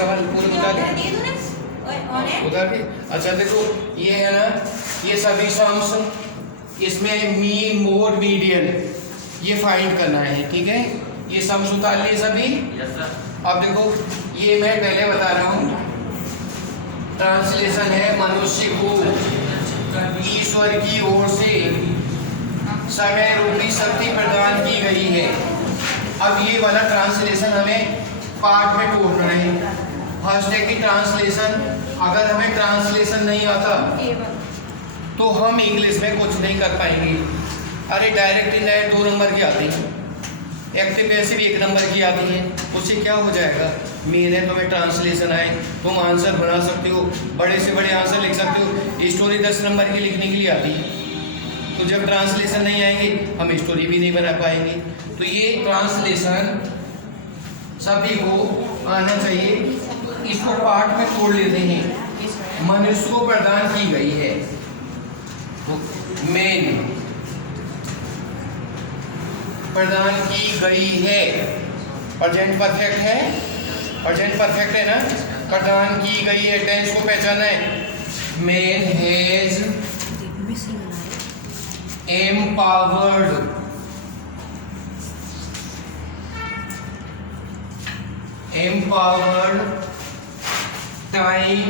सवाल पूरे बता दिए बता दिए। अच्छा देखो ये है ना, ये सभी सम्स, इसमें मीन मोड मीडियन ये फाइंड करना है, ठीक है। ये सम्स उतार लिए सभी। अब देखो ये मैं पहले बता रहा हूँ, ट्रांसलेशन है मनुष्य को ईश्वर की ओर से समय रूपी शक्ति प्रदान की गई है। अब ये वाला ट्रांसलेशन हमें पार्ट में तोड़ना है। फर्स्ट है कि ट्रांसलेशन, अगर हमें ट्रांसलेशन नहीं आता तो हम इंग्लिश में कुछ नहीं कर पाएंगे। अरे डायरेक्ट इनडायरेक्ट 2 नंबर की आती है, एक्टिव पैसिव 1 नंबर की आती है, उससे क्या हो जाएगा। मेन है तुम्हें ट्रांसलेशन आए, तुम आंसर बना सकते हो, बड़े से बड़े आंसर लिख सकते हो। स्टोरी 10 नंबर की लिखने के लिए आती है, तो जब ट्रांसलेशन नहीं आएंगे हम स्टोरी भी नहीं बना पाएंगे। तो ये ट्रांसलेशन सभी को आना चाहिए। तो इसको पार्ट में तोड़ लेते हैं। मनुष्य को प्रदान की गई है, मेन प्रदान की गई है, प्रेजेंट परफेक्ट है, प्रेजेंट परफेक्ट है ना, प्रदान की गई है। टेंस को पहचाना है, man has empowered time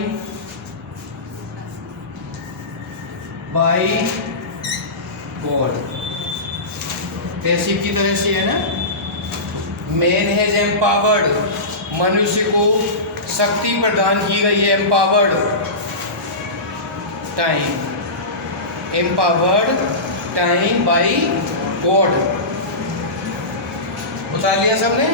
by God. Passive की तरह से है ना, मैन हैज एम्पावर्ड, मनुष्य को शक्ति प्रदान की गई है। Empowered time, empowered time by God. बता लिया सबने।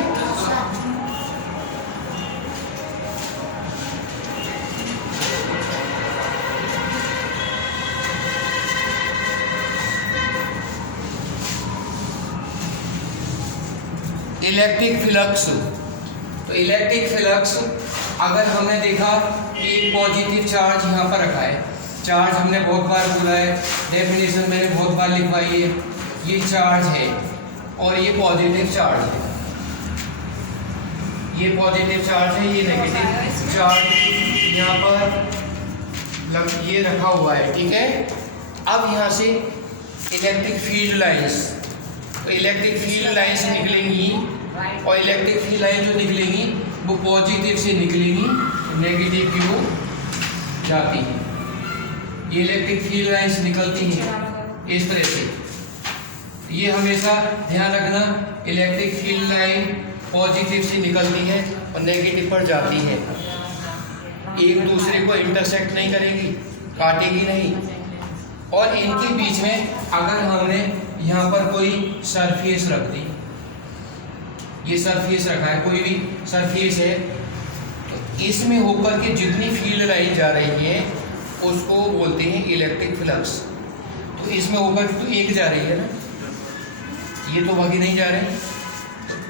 इलेक्ट्रिक फ्लक्स, तो इलेक्ट्रिक फ्लक्स अगर हमने देखा कि पॉजिटिव चार्ज यहाँ पर रखा है, चार्ज हमने बहुत बार बोला है, डेफिनेशन मैंने बहुत बार लिखवाई है, ये चार्ज है और ये पॉजिटिव चार्ज है, ये पॉजिटिव चार्ज है, ये नेगेटिव चार्ज यहाँ पर ये रखा हुआ है, ठीक है। अब यहाँ से इलेक्ट्रिक फील्ड लाइंस, तो इलेक्ट्रिक फील्ड लाइंस निकलेंगी और इलेक्ट्रिक फील्ड लाइन जो निकलेंगी वो पॉजिटिव से निकलेंगी, नेगेटिव की ओर जाती है। ये इलेक्ट्रिक फील्ड लाइंस निकलती हैं इस तरह से। ये हमेशा ध्यान रखना, इलेक्ट्रिक फील्ड लाइन पॉजिटिव से निकलती है और नेगेटिव पर जाती है, एक दूसरे को इंटरसेक्ट नहीं करेगी, काटेगी नहीं। और इनके बीच में अगर हमने यहाँ पर कोई सरफेस रख दी, ये सरफेस रखा है, कोई भी सरफेस है, तो इसमें होकर के जितनी फील्ड लाइन जा रही है उसको बोलते हैं इलेक्ट्रिक फ्लक्स। तो इसमें होकर तो एक जा रही है ना, ये तो बाकी नहीं जा रहे।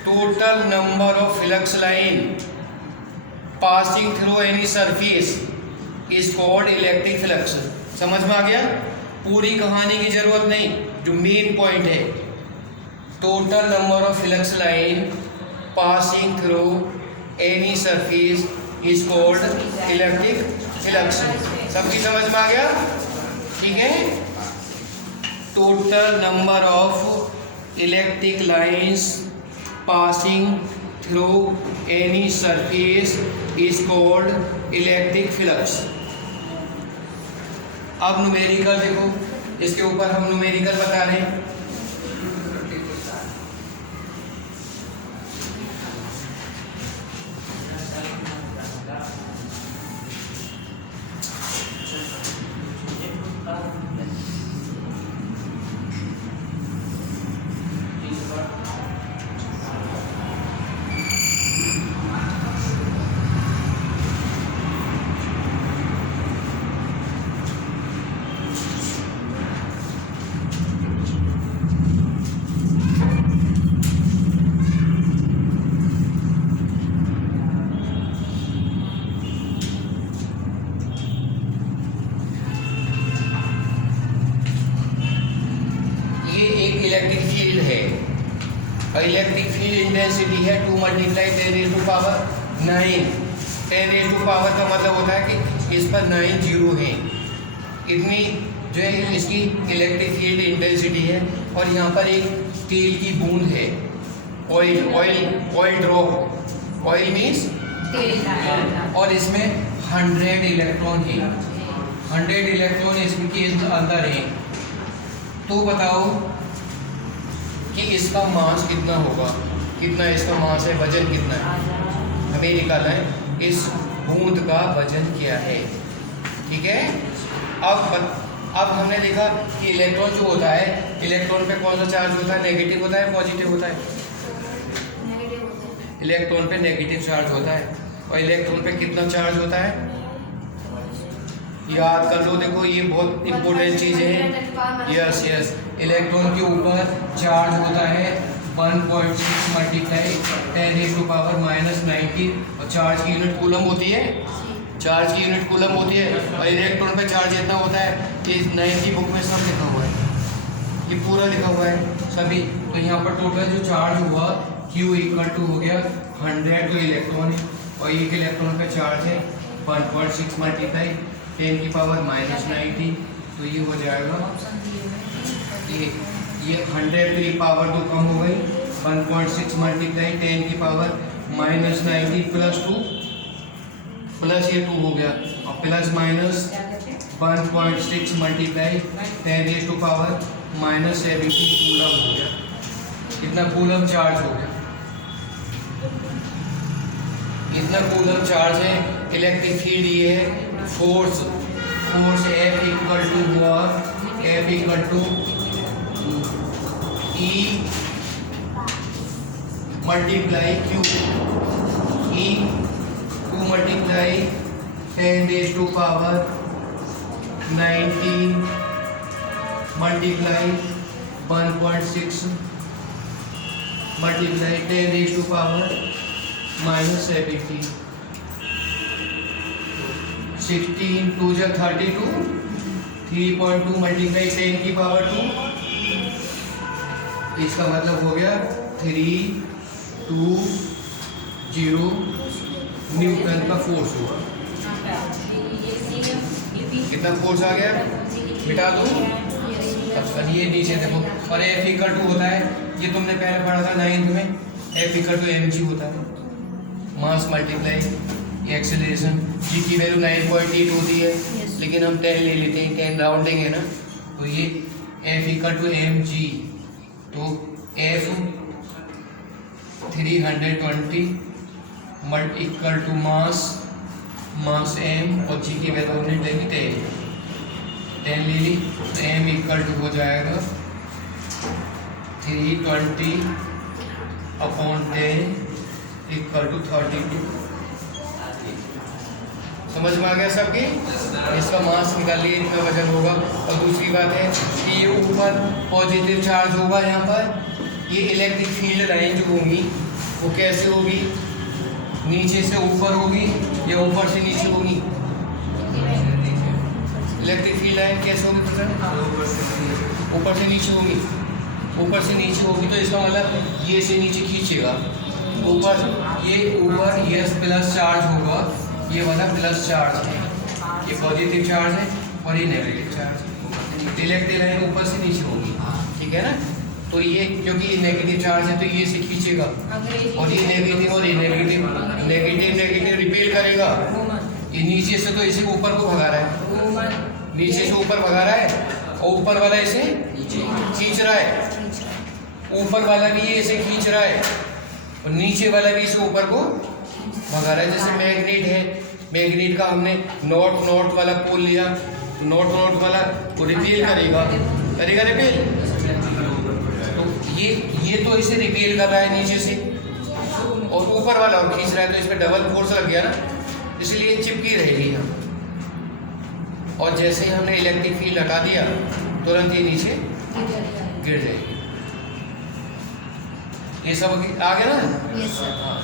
Total number of flux line passing through any surface is called electric flux. समझ में आ गया, पूरी कहानी की जरूरत नहीं, जो मेन पॉइंट है, total number of flux line passing through any surface is called electric flux. सबकी समझ में आ गया, ठीक है। Total number of electric lines passing through any surface is called electric flux. अब न्यूमेरिकल देखो, इसके ऊपर हम न्यूमेरिकल बता रहे हैं। इलेक्ट्रिक फील्ड है और इलेक्ट्रिक फील्ड इंटेंसिटी है 2 × 10⁻⁹ 10 पावर का मतलब होता है कि इस पर 9 जीरो हैं, इतनी जो है इसकी इलेक्ट्रिक फील्ड इंटेंसिटी है। और यहाँ पर एक तेल की बूंद है, ऑयल ड्रॉप, ऑयल मीन्स तेल, और इसमें 100 इलेक्ट्रॉन है, 100 इलेक्ट्रॉन इसके अंदर है। तो बताओ कि इसका मास कितना होगा, कितना इसका मास है, वजन कितना है, हमें निकालना है। इस बूंद का वजन क्या है, ठीक है। अब हमने देखा कि इलेक्ट्रॉन जो होता है, इलेक्ट्रॉन पे कौन सा चार्ज होता है, नेगेटिव होता है पॉजिटिव होता है? इलेक्ट्रॉन पे नेगेटिव चार्ज होता है। और इलेक्ट्रॉन पे कितना चार्ज होता है, याद कर लो। देखो ये बहुत इंपॉर्टेंट चीज़ है। यस, इलेक्ट्रॉन के ऊपर चार्ज होता है 1.6 मल्टीप्लाई 10⁻⁻90, और चार्ज की यूनिट कूलम होती है, चार्ज की यूनिट कूलम होती है। और इलेक्ट्रॉन पे चार्ज इतना होता है, ये 9 की बुक में सब लिखा हुआ है, ये पूरा लिखा हुआ है सभी। तो यहाँ पर टोटल जो चार्ज हुआ Q = हो गया 100 तो इलेक्ट्रॉन है, और एक इलेक्ट्रॉन का चार्ज है 1.6 मल्टीप्लाई 10⁻⁻90, तो ये हो जाएगा, ये 100 की पावर 2 कम हो गई, 1.6 मल्टीप्लाई 10⁻90 प्लस 2, प्लस ये 2 हो गया, और प्लस माइनस 1.6 मल्टीप्लाई 10⁻⁻70 कूलम हो गया। कितना कूलम चार्ज हो गया, इतना कूलम चार्ज है। इलेक्ट्रिक फील्ड ये है, force F = E multiply Q, E 2 multiply 10⁻⁹ multiply 1.6 multiply 10⁻⁻70, 16 2 × 32, 3.2 multiply 10⁻², इसका मतलब हो गया 320 न्यूटन का फोर्स हुआ। कितना फोर्स आ गया, मिटा दो। अच्छा ये नीचे देखो, और F = होता है, ये तुमने पहले पढ़ा था 9th में, F = mg होता है, मास मल्टीप्लाई एक्सेलरेशन। जी की वैल्यू 9.8 होती है, लेकिन हम 10 ले लेते हैं, 10 राउंडिंग है ना, तो ये F = mg, तो F 320 = मास m, और जी की वैल्यू हमने लेगी 10 ले ली, तो m = हो जाएगा 320/10 = 32। समझ में आ गया सबकी? इसका मास निकाल लिए, इतना वजन होगा। और दूसरी बात है कि ये ऊपर पॉजिटिव चार्ज होगा, यहाँ पर ये इलेक्ट्रिक फील्ड लाइन जो होंगी वो कैसे होगी, नीचे से ऊपर होगी या ऊपर से नीचे होगी? इलेक्ट्रिक फील्ड लाइन कैसे होगी पता? ऊपर से नीचे होगी, ऊपर से नीचे होगी, तो इसका मतलब ये से नीचे खींचेगा ऊपर, ये ऊपर S+ चार्ज होगा, ये वाला प्लस चार्ज है, ये पॉजिटिव चार्ज है, और ये नेगेटिव चार्ज है। इलेक्ट्रिक लाइन ऊपर से नीचे होगी, ठीक है ना। तो ये क्योंकि ये नेगेटिव चार्ज है तो ये से खींचेगा, और ये नेगेटिव और ये नेगेटिव रिपेल करेगा। ये नीचे से तो इसे ऊपर को भगा रहा है, नीचे से ऊपर भगा रहा है, और ऊपर वाला इसे खींच रहा है, ऊपर वाला भी ये इसे खींच रहा है, और नीचे वाला भी इसे ऊपर को भगा रहा है। जैसे मैग्नेट है, मैग्नेट का हमने नॉट वाला पोल लिया, नॉट वाला तो रिपेल करेगा रिपेल, तो ये तो इसे रिपेल कर रहा है नीचे से, और ऊपर वाला और खींच रहा है, तो इसमें डबल फोर्स लग गया ना, इसलिए चिपकी रहेगी यहाँ। और जैसे ही हमने इलेक्ट्रिक फील्ड हटा दिया, तुरंत ये नीचे गिर जाएगी। ये सब आ गया ना? Yes sir. हाँ।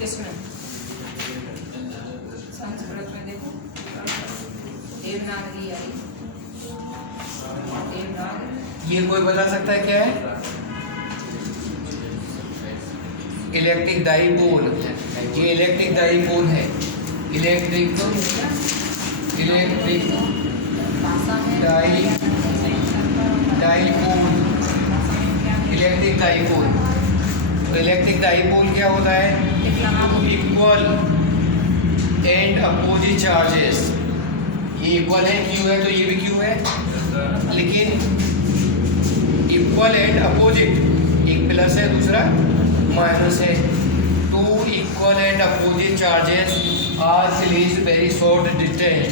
किसमें संस्कृत में देखो देवनागरी आई। देवनागरी ये कोई बता सकता है क्या है? Electric dipole. ये इलेक्ट्रिक डाइपोल है। Electric dipole. Electric dipole. तो इलेक्ट्रिक डाइपोल क्या होता है? Equal and opposite charges. ये इक्वल है, क्यू है, तो ये भी क्यू है, लेकिन इक्वल एंड अपोजिट, एक प्लस है दूसरा माइनस है। Two equal and opposite charges are placed very short distance,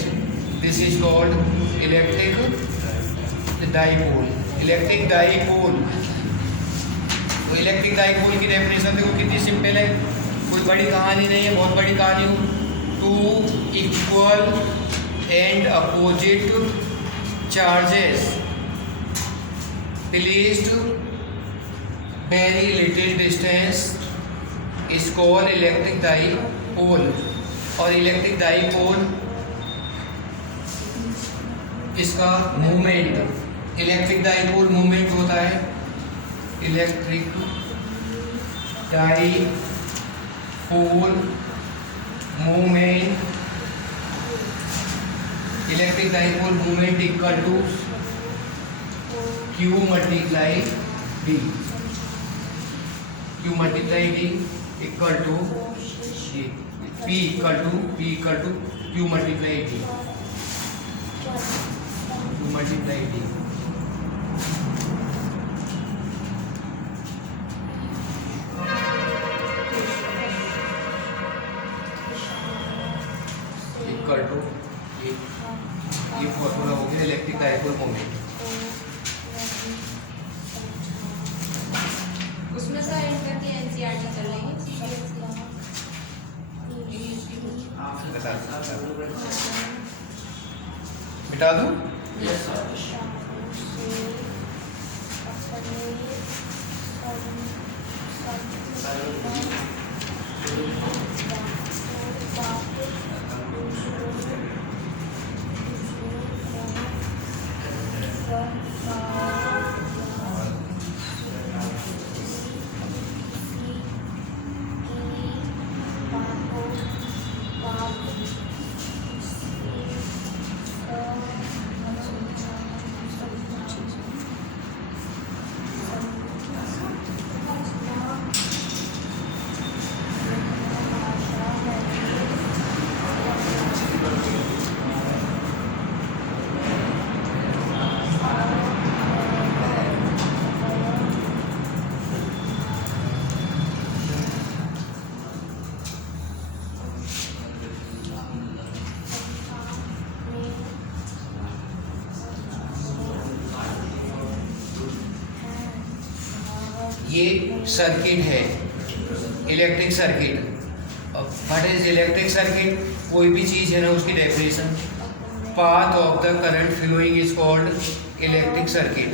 this is called electric dipole. Electric dipole. तो इलेक्ट्रिक डाइपोल की डेफिनेशन देखो कितनी सिंपल है, कोई बड़ी कहानी नहीं है, बहुत बड़ी कहानी हो। Two equal and opposite charges placed very little distance is called electric dipole. और इलेक्ट्रिक डाइपोल इसका मूवमेंट, इलेक्ट्रिक डाइपोल मूवमेंट होता है electric dipole movement. Electric dipole movement equal to Q multiply D। Q multiply D equal to P equal to Q multiply D। Q multiply D। Equal to ये formula हो गया electric dipole moment. उसमें से inter की NCERT चल रही है। मिटा दूं? ये सर्किट है, electric circuit. What is electric circuit? कोई भी चीज़ है ना उसकी definition, path of the current following is called electric circuit.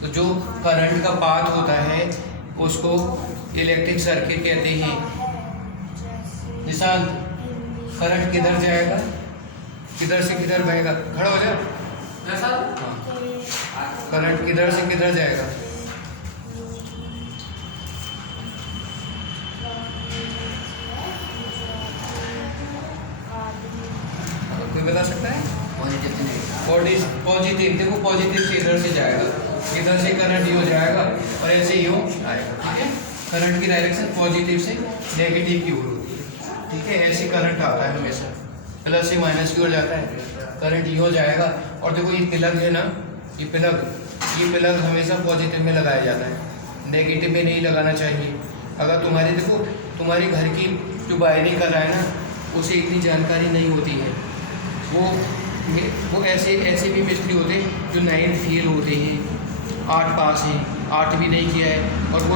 तो जो करंट का पाथ होता है उसको इलेक्ट्रिक सर्किट कहते हैं। निशांत, करंट किधर जाएगा, किधर से किधर बहेगा? खड़ा हो जा। करंट किधर से किधर जाएगा? कोई बता सकता है? पॉजिटिव। देखो पॉजिटिव से इधर से जाएगा, इधर से करंट यूँ जाएगा और ऐसे यूँ आएगा। ठीक है, करंट की डायरेक्शन पॉजिटिव से नेगेटिव की ओर होती है। ठीक है, ऐसे करंट आता है हमेशा, प्लस से माइनस की ओर जाता है, करंट यूँ जाएगा। और देखो ये प्लग है ना, ये प्लग हमेशा पॉजिटिव में लगाया जाता है, नेगेटिव में नहीं लगाना चाहिए। अगर तुम्हारी देखो तुम्हारी घर की जो वायरिंग कर रहा है ना, उसे इतनी जानकारी नहीं होती है। वो ऐसे भी मिस्त्री होते हैं जो 9 फेल होते हैं, 8 पास हैं, 8 भी नहीं किया है और वो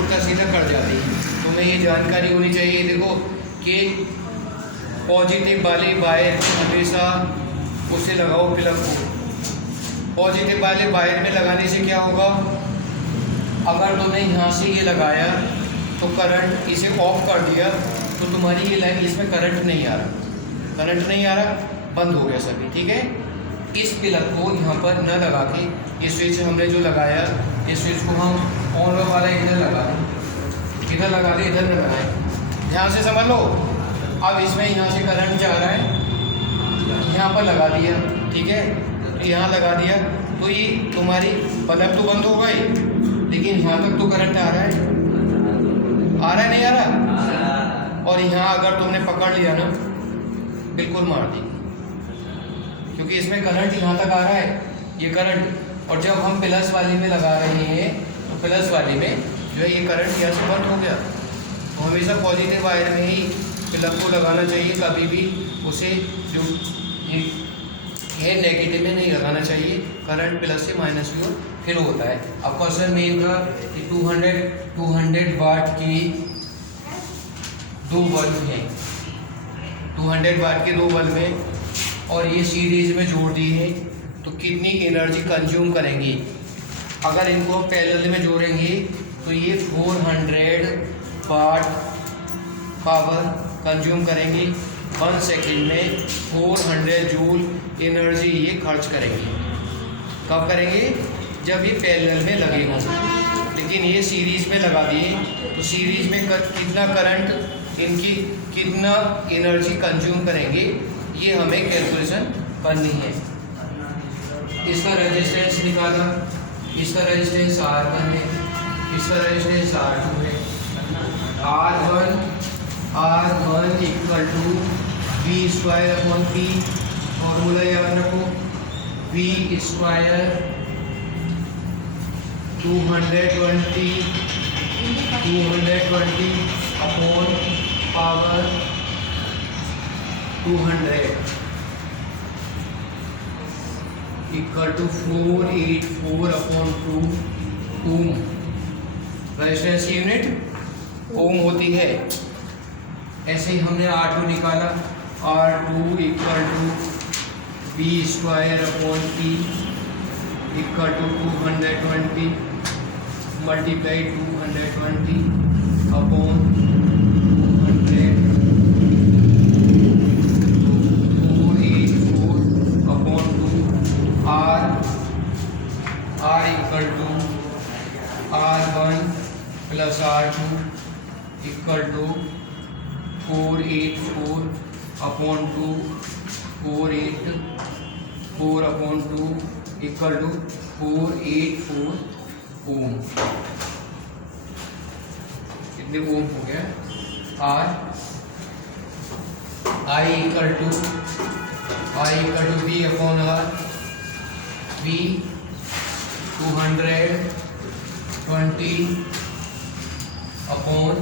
उल्टा सीधा कर जाते हैं। तुम्हें ये जानकारी होनी चाहिए देखो कि पॉजिटिव वाले वायर हमेशा उसे लगाओ प्लग को। पॉजिटिव वाले वायर में लगाने से क्या होगा, अगर तुमने यहाँ से ये लगाया तो करंट, इसे ऑफ कर दिया तो तुम्हारी ये लाइन, इसमें करंट नहीं आ रहा, बंद हो गया सभी, ठीक है। इस प्लग को यहाँ पर न लगा के, ये स्विच हमने जो लगाया, इस स्विच को हम ऑन वाला इधर लगा दें, इधर न लगाएं, ध्यान से समझ लो। अब इसमें यहाँ से करंट जा रहा है, यहाँ पर लगा दिया, ठीक है, तो यहाँ लगा दिया तो ये तुम्हारी बल्ब तो बंद हो गई, लेकिन यहाँ तक तो करंट आ रहा है नहीं आ रहा। और यहाँ अगर तुमने पकड़ लिया ना, बिल्कुल मार दी, क्योंकि इसमें करंट यहाँ तक आ रहा है, ये करंट। और जब हम प्लस वाली में लगा रहे हैं तो प्लस वाली में जो है ये करंट यहाँ से बंद हो गया। तो हमेशा पॉजिटिव वायर में ही प्लग को लगाना चाहिए, कभी भी उसे जो ये नेगेटिव में नहीं लगाना चाहिए। करंट प्लस से माइनस की ओर फ्लो होता है। अब क्वेश्चन मेन था कि 200 वाट की 2 बल्ब हैं, 200 वाट के 2 बल्ब हैं और ये सीरीज में जोड़ दिए हैं, तो कितनी एनर्जी कंज्यूम करेंगी। अगर इनको हम पैरेलल में जोड़ेंगे तो ये 400 वाट पावर कंज्यूम करेंगे। 1 सेकेंड में 400 जूल एनर्जी ये खर्च करेंगे। कब करेंगे, जब ये पैरेलल में लगे हों। लेकिन ये सीरीज में लगा दिए तो सीरीज में कितना करंट, इनकी कितना एनर्जी कंज्यूम करेंगे, ये हमें कैलकुलेशन करनी है। इसका रेजिस्टेंस निकाला, इसका रेजिस्टेंस R1 है, इसका रेजिस्टेंस R2 है। R1 equal to V²/P, formula याद रखो, V² 220 upon power 200 equal to 484/2 ohm. Resistance की यूनिट ओम होती है। ऐसे ही हमने R2 निकाला, R2 equal to V²/P equal to 220 multiply 220 upon 200 484 upon 2 R equal to R1 plus R2 equal to 484 upon 2 484 upon 2 equal to 484 ohm. कितने ohm हो गया। I equal to V upon R, V 220 upon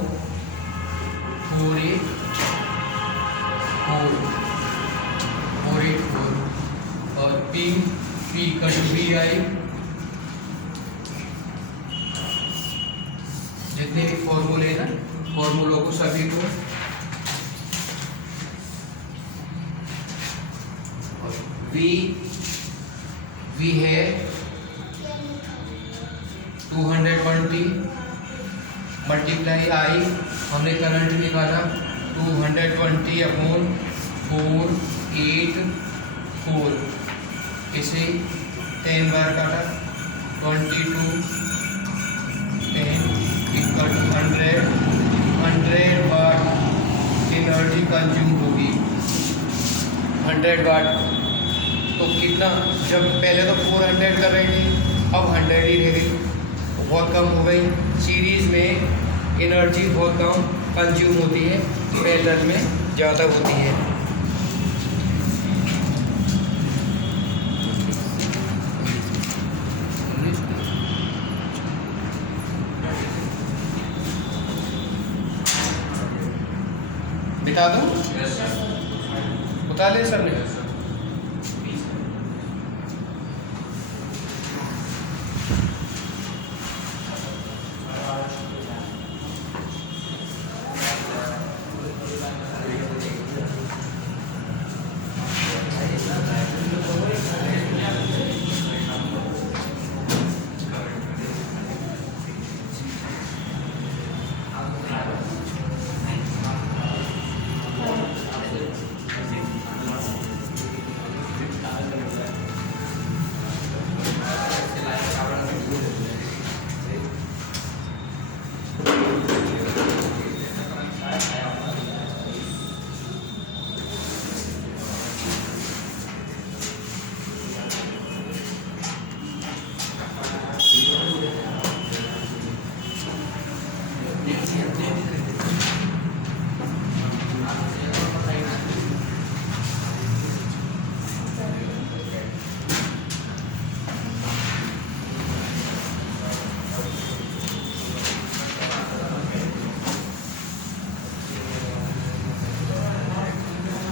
484 और P equal to VI। जितने भी फॉर्मूले ना, फॉर्मूलों को सभी को V है 220 मल्टीप्लाई I, हमने करंट निकाला 220 अपॉन 484, इसे 10 बार काटा 22 10 equal to 100 watt energy consume होगी। 100 वाट तो कितना, जब पहले तो 400 कर रही थी, अब 100 ही रह गई, बहुत कम हो गई। सीरीज में एनर्जी बहुत कम कंज्यूम होती है, पैरेलल में ज़्यादा होती है। मिटा दूँ? उतार ले सर ने?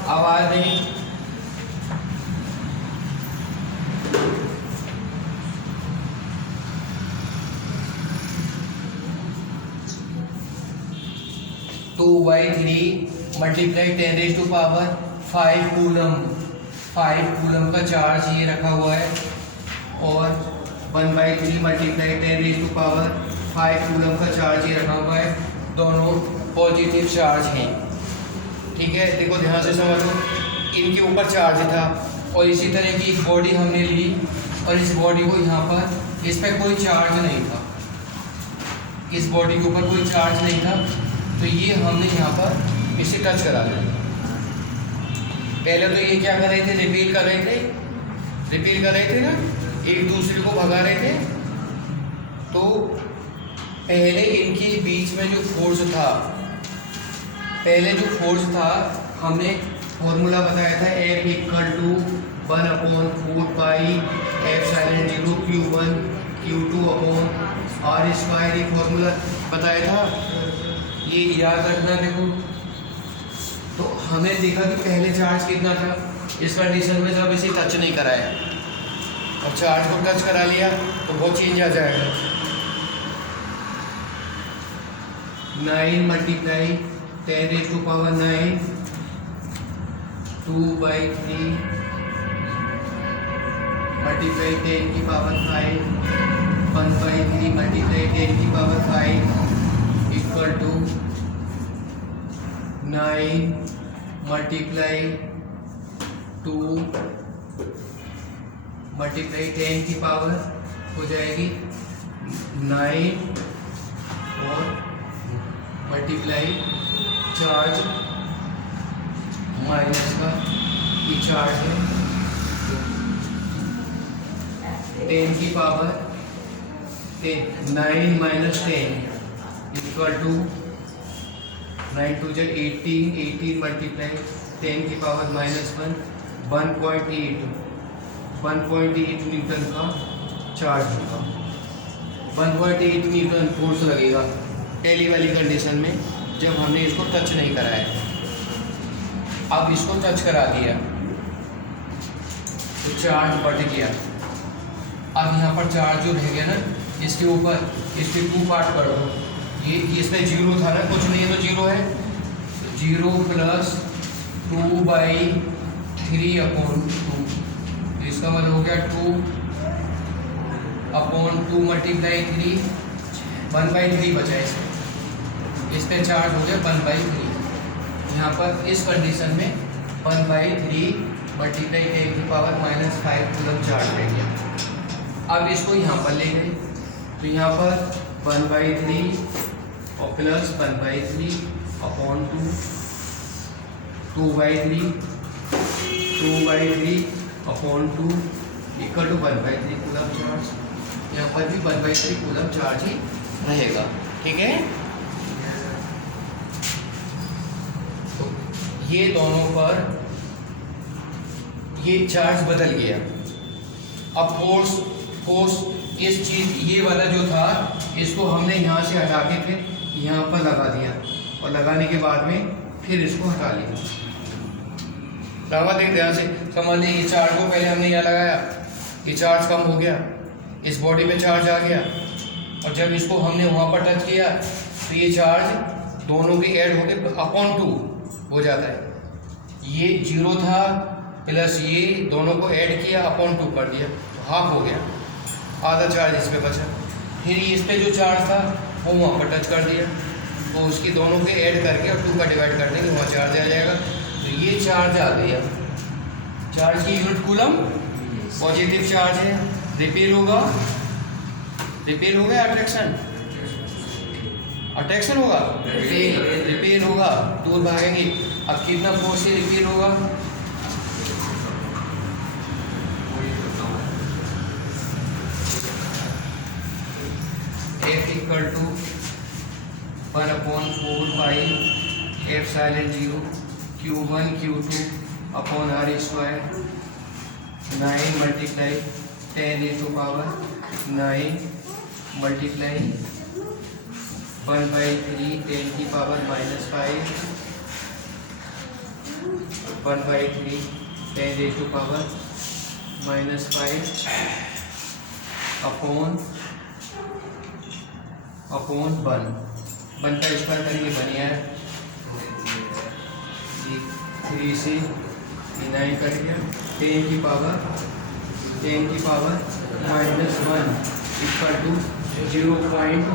आवाज नहीं। Two by three multiply 10⁵ coulomb, 5 coulomb का चार्ज ये रखा हुआ है, और 1/3 मल्टीप्लाई 10⁵ कूलम का चार्ज ये रखा हुआ है। दोनों पॉजिटिव चार्ज हैं, ठीक है। देखो ध्यान से समझो, इनके ऊपर चार्ज था और इसी तरह की एक बॉडी हमने ली और इस बॉडी को यहाँ पर, इस पर कोई चार्ज नहीं था, इस बॉडी के ऊपर कोई चार्ज नहीं था, तो ये हमने यहाँ पर इसे टच करा दिया। पहले तो ये क्या कर रहे थे, रिपील कर रहे थे ना, एक दूसरे को भगा रहे थे। तो पहले इनके बीच में जो फोर्स था, हमने फॉर्मूला बताया था, F = 1/4π ε0 Q1 Q2/r², ये फॉर्मूला बताया था, ये याद रखना। देखो तो हमने देखा कि पहले चार्ज कितना था, इस कंडीशन में जब इसे टच नहीं कराया और चार्ज को टच करा लिया तो वो चेंज आ जाएगा। 9 multiply 10⁹ 2/3 multiply 10⁵ 1/3 multiply 10⁵ equal to 9 multiply 2 multiply 10 हो जाएगी 9 और मल्टीप्लाई चार्ज माइनस का ये चार्ज है 10⁻10 9 - 10 इक्वल टू 9 2 18 18 मल्टीप्लाई 10⁻⁻1 1.8 न्यूटन का चार्ज होगा। 1.8 न्यूटन फोर्स लगेगा पहली वाली कंडीशन में जब हमने इसको टच नहीं कराया। अब इसको टच करा दिया तो चार्ज बढ़ गया। अब यहाँ पर चार्ज जो रह गया ना, इसके ऊपर इसके 2 पार्ट कर दो। ये इसमें 0 था ना, कुछ नहीं है तो 0 है, 0 + 2/3/2, इसका मतलब हो गया 2/2 मल्टीप्लाई 3 1/3 बचा इस पे चार्ज हो गया 1/3। यहाँ पर इस कंडीशन में 1/3 मल्टीप्लाई 10⁻⁻5 कूलम चार्ज रह गया। अब इसको यहाँ पर ले गए तो यहाँ पर 1/3 और plus 1/3/2 2/3 2/3/2 equal to 1/3 coulomb charge. यहाँ पर भी 1/3 कूलम चार्ज ही रहेगा, ठीक है। तो ये दोनों पर ये चार्ज बदल गया। अब फोर्स इस चीज ये वाला जो था इसको हमने यहाँ से हटा के फिर यहाँ पर लगा दिया और लगाने के बाद में फिर इसको हटा लिया। रामा देख ध्यान से समझ लीजिए, ये चार्ज को पहले हमने यहाँ लगाया, ये चार्ज कम हो गया, इस बॉडी पे चार्ज आ गया, और जब इसको हमने वहाँ पर टच किया तो ये चार्ज दोनों के ऐड होके अपॉन 2 हो जाता है। ये 0 था प्लस ये दोनों को ऐड किया अपॉन 2 कर दिया तो हाफ हो गया, आधा चार्ज इस पे बचा। फिर इस पे जो चार्ज था वो वहाँ पर टच कर दिया, तो उसकी दोनों के ऐड करके और 2 का डिवाइड कर देंगे, वहाँ चार्ज आ जाएगा। तो ये चार्ज आ गया, चार्ज की यूनिट कूलम, पॉजिटिव चार्ज है, रिपेल होगा, रिपेल होगा अट्रैक्शन, अट्रैक्शन होगा, रिपेल होगा, दूर भागेंगे। अब कितना फोर्स से रिपेल होगा, F equal to 1/4 pi epsilon 0 Q1 Q2 upon R square 9 multiply 10⁻9 multiply 1/3 10⁻⁻5 1/3 10⁻⁻5 upon 1 का स्क्वायर करेंगे बन यार 3 से 9 कट गया 10⁻⁻1 इक्वल टू 0.1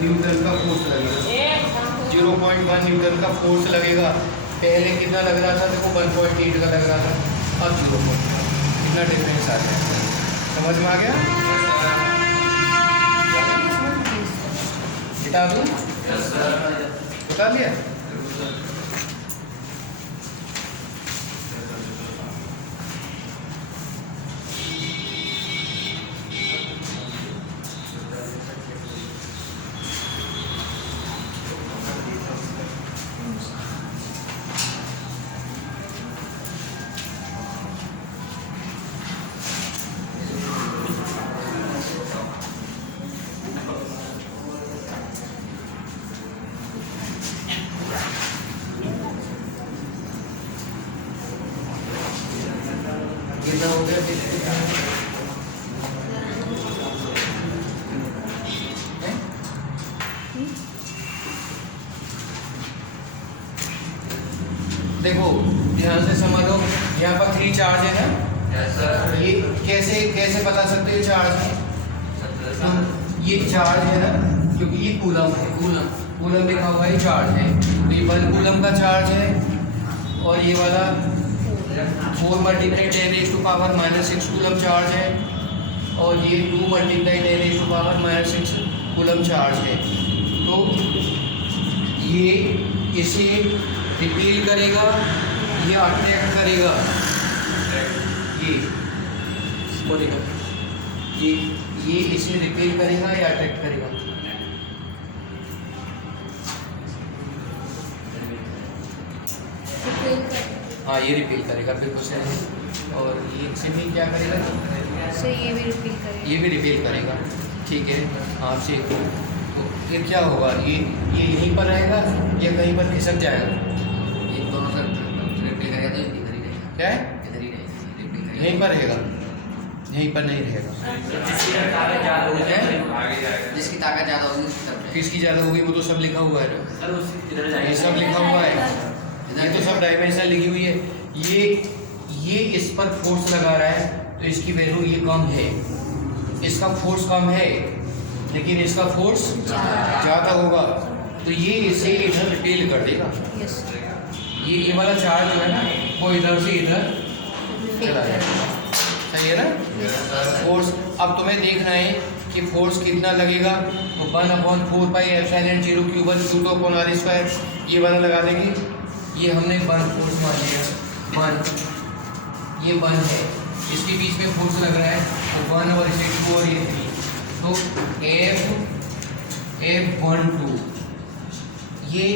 न्यूटन का फोर्स लगेगा, 0.1 न्यूटन का फोर्स लगेगा। पहले कितना लग रहा था, देखो 1.8 का लग रहा था, अब 0.1, कितना डिफरेंस आ गया, समझ में आ गया? बता दूँ, बता दिया। कितना हो गया, देखो ध्यान से समझो, यहाँ पर 3 चार्ज है ना, ये कैसे बता सकते हो चार्ज है? तो ये चार्ज है ना, क्योंकि ये कूलम है, कूलम लिखा हुआ है, चार्ज है, तो ये 1 कूलम का चार्ज है, और ये वाला 4 मल्टीप्लाई 10⁻⁻6 कूलम चार्ज है, और ये 2 मल्टीप्लाई 10⁻⁻6 कूलम चार्ज है। तो ये इसे रिपील करेगा, ये अट्रैक्ट करेगा, ये बोलेगा, ये इसे रिपील करेगा या अट्रैक्ट करेगा? हाँ, ये रिपील करेगा, बिल्कुल सही। और ये से भी क्या करेगा? से ये भी रिपील करेगा, ये भी रिपील करेगा, ठीक है। आपसे तो फिर क्या होगा, ये यहीं पर रहेगा या कहीं पर खिसक जाएगा? ये दोनों का रिपील करेगा तो इधर ही रहेगा, क्या है? इधर ही रहेगा, रिपील करेगा। यहीं पर रहेगा, यहीं पर नहीं रहेगा। जिसकी ताकत ज़्यादा होगी उसकी तरफ किसकी ज़्यादा होगी, वो तो सब लिखा हुआ है ना, ये सब लिखा हुआ है, ये तो सब डायमेंशन लिखी हुई है। ये इस पर फोर्स लगा रहा है तो इसकी वैल्यू ये कम है, इसका फोर्स कम है लेकिन इसका फोर्स ज़्यादा होगा, तो ये इसे इधर रिपेल कर देगा। ये वाला चार्ज जो है ना, वो इधर से इधर चला जाएगा, सही है ना? फोर्स अब तुम्हें देखना है कि फोर्स कितना लगेगा, तो 1/4 pi epsilon 0 Q1 Q2 upon R square, ये वाला लगा देंगे। ये हमने 1 फोर्स मान लिया, 1, ये 1 है, इसके बीच में फोर्स लग रहा है, तो 1 और इसे 2 और ये 3, तो F12 ये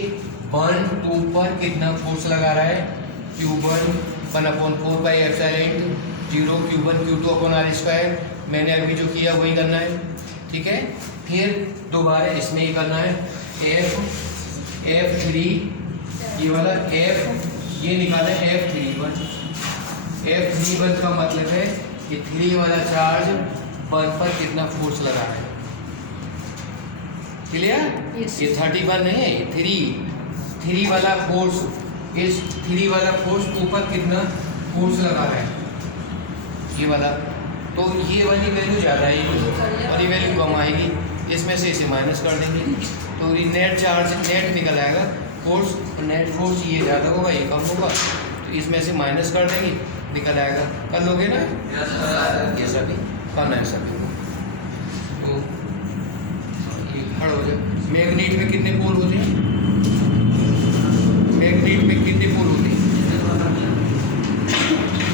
1/2 पर कितना फोर्स लगा रहा है, Q1 1/4 pi epsilon 0 Q1 Q2 upon R square मैंने अभी जो किया वही करना है, ठीक है। फिर दोबारा इसमें ये करना है F3, ये वाला F, ये निकाला है F3 F3 का मतलब है कि 3 वाला चार्ज पर कितना फोर्स लगा है, क्लियर। Yes. ये 31 नहीं है, 3 वाला फोर्स, इस 3 वाला फोर्स ऊपर कितना फोर्स लगा है, ये वाला। तो ये वाली वैल्यू ज़्यादा आएगी और ये वैल्यू कम आएगी, इसमें से इसे माइनस कर देंगे तो ये नेट चार्ज नेट निकल आएगा फोर्स, और नेट फोर्स ये ज़्यादा होगा ये कम होगा, तो इसमें से माइनस कर देंगे निकल आएगा। कर लोगे ना? ये सभी करना है सभी को। तो ये खड़ा हो जाए। मैग्नेट में कितने पोल होते हैं? मैग्नेट में कितने पोल होते हैं?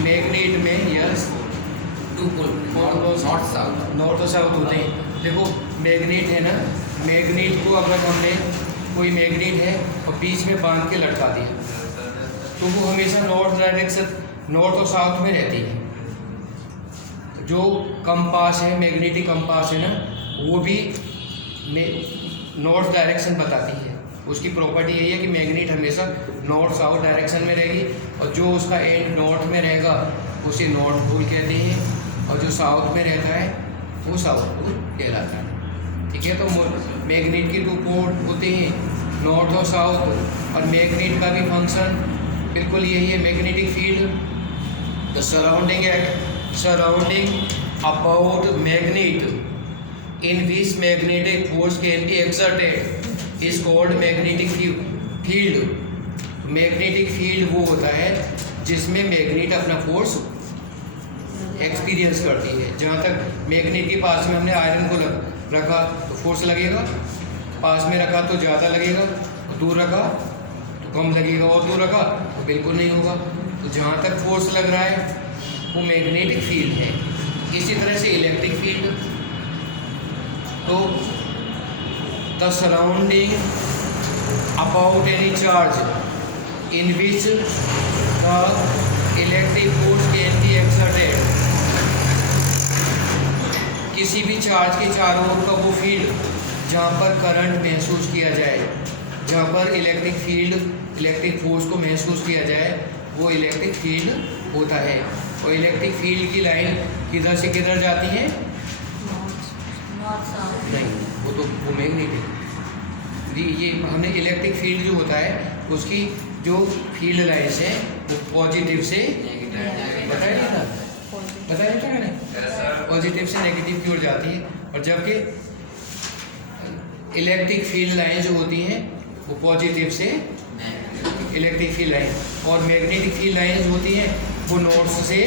मैग्नेट में यस 2 पोल, नॉर्थ और साउथ होते हैं। देखो मैग्नेट है ना, मैग्नेट को अगर हमने कोई मैग्नेट है और बीच में बांध के लटका दिया तो वो हमेशा नॉर्थ डायरेक्शन, नॉर्थ और साउथ में रहती है। जो कंपास है, मैग्नेटिक कंपास है ना, वो भी नॉर्थ डायरेक्शन बताती है। उसकी प्रॉपर्टी यही है कि मैग्नेट हमेशा नॉर्थ साउथ डायरेक्शन में रहेगी, और जो उसका एंड नॉर्थ में रहेगा उसे नॉर्थ पोल कहते हैं, और जो साउथ में रहता है वो साउथ पोल कहलाता है, ठीक है। तो मैग्नेट के 2 पोल होते हैं, नॉर्थ और साउथ। और मैग्नेट का भी फंक्शन बिल्कुल यही है, magnetic field the surrounding about magnet in which magnetic force can be exerted is called magnetic field. Magnetic field वो होता है जिसमें मैग्नेट अपना फोर्स एक्सपीरियंस करती है। जहाँ तक मैग्नेट के पास में हमने आयरन को रखा तो फोर्स लगेगा, पास में रखा तो ज़्यादा लगेगा, और दूर रखा तो कम लगेगा, और दूर रखा तो बिल्कुल नहीं होगा। तो जहाँ तक फोर्स लग रहा है वो मैग्नेटिक फील्ड है। इसी तरह से इलेक्ट्रिक फील्ड, तो the surrounding about any charge in which the electric force can be exerted. किसी भी चार्ज के चारों ओर का वो फील्ड जहाँ पर करंट महसूस किया जाए, जहाँ पर इलेक्ट्रिक फील्ड, इलेक्ट्रिक फोर्स को महसूस किया जाए, वो इलेक्ट्रिक फील्ड होता है। और इलेक्ट्रिक फील्ड की लाइन किधर से किधर जाती है? नहीं, वो मैग्नेट है। ये हमने इलेक्ट्रिक फील्ड जो होता है उसकी जो फील्ड लाइन्स है वो पॉजिटिव से बताया था मैंने, पॉजिटिव से नेगेटिव की ओर जाती है। और जबकि इलेक्ट्रिक फील्ड लाइन जो होती हैं वो पॉजिटिव से इलेक्ट्रिक फील्ड लाइन, और मैग्नेटिक फील्ड लाइन जो होती हैं वो नॉर्थ से